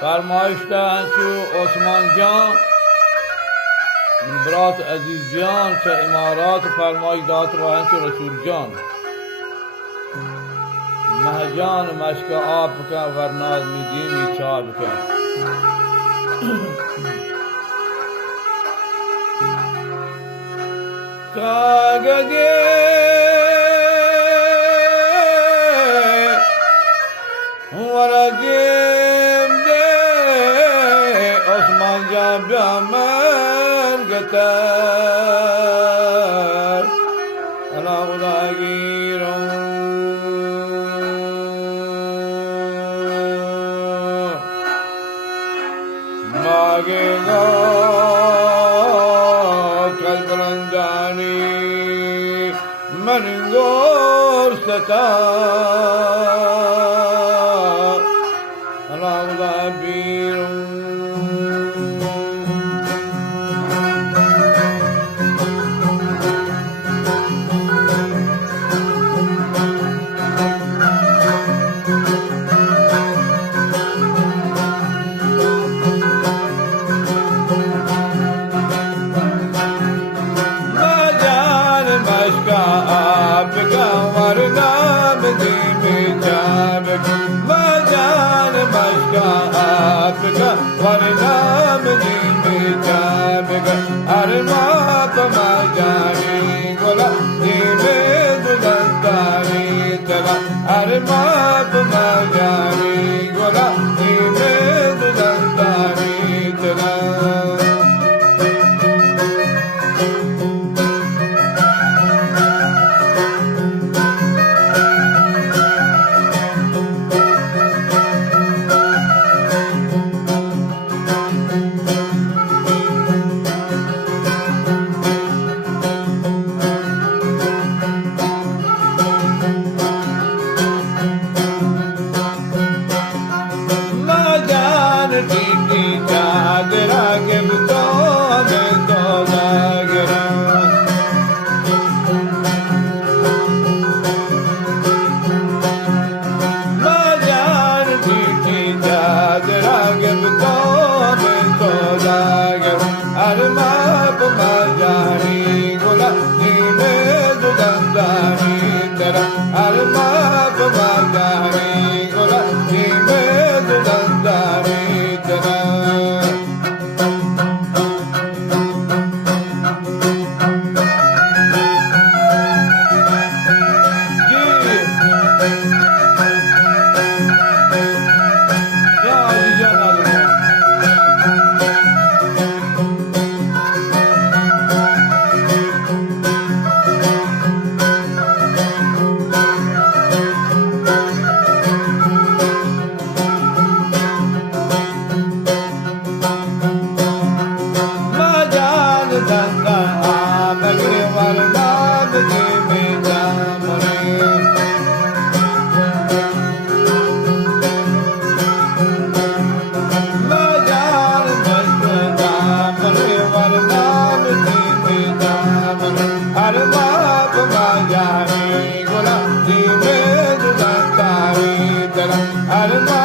فرمایشتند چو عثمان جان برات عزیز جان چه امارات فرمایش داد روحان چو رسول جان مهجان مشک آب بکن ورناز میدیمی چار بکن کاغذی ورقیم ده عثمان جان بیامر گتر انا خدا گیرم ماگه گا کل برندانی من گور ستا انا خدا بیرم ورنام دیم جابگ ارما پما جانی گولا دیم دلداری تلا ارما پما جانی گولا دیم دلداری تلا Arma,